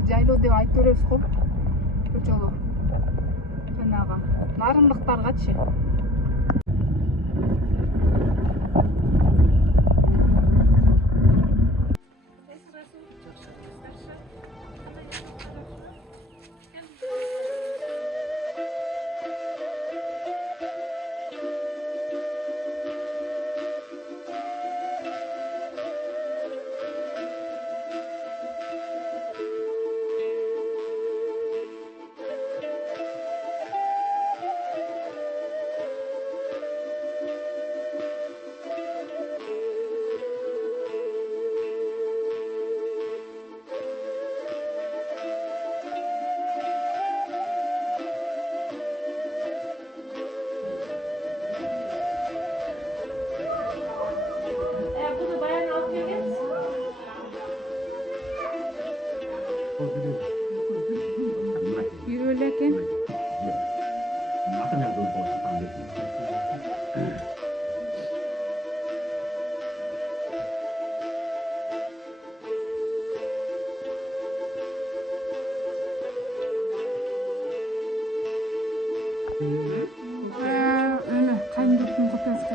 жер жайлоо деп айтып беребиз го. Бул жолу. Жанагы нарындыктаргачы. Yürü ekan. Ana qayndırdım kopyası.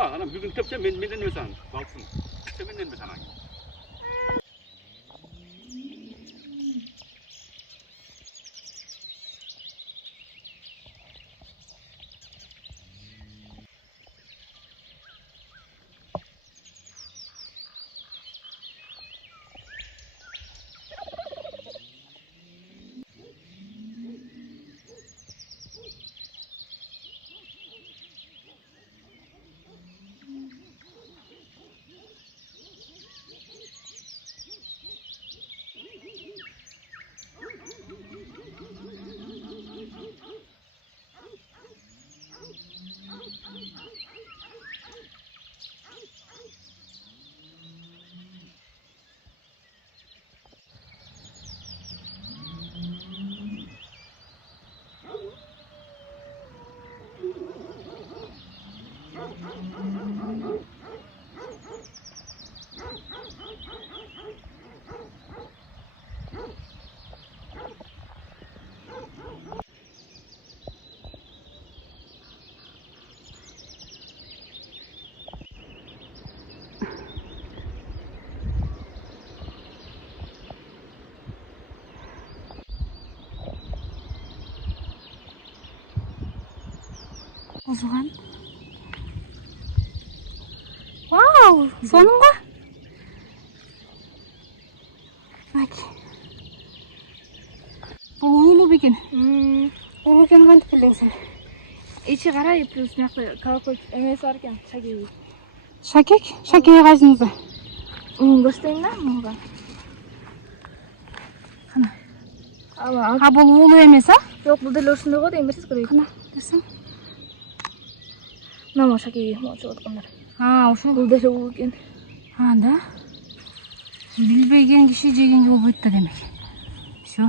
Anam bugün köpçe menden mi san? Baksın. Köpçe menden mi sana? Озған. Вау, соның ба? Әке. Бұл ұлы бекен. Ұлы бекен қантып білдіңсің? Ичи қарай, плюс мияқты колокольчик емес бар екен, шакеге. Шакек? Шакеге қайсыңызды? Көрсетейін да, мұнға. Қана. А, бұл ұлы емес, а? Жоқ, бұл дәл осындай ғой дейін берсіз көрейік. Қана, десің? Мама шакеге моңшып отқандар. Ошо бул деле бул экен. Да. Билбеген киши жегенге болбойт да демек. Всё.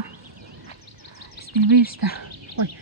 Биз билбейбиз да. Ой.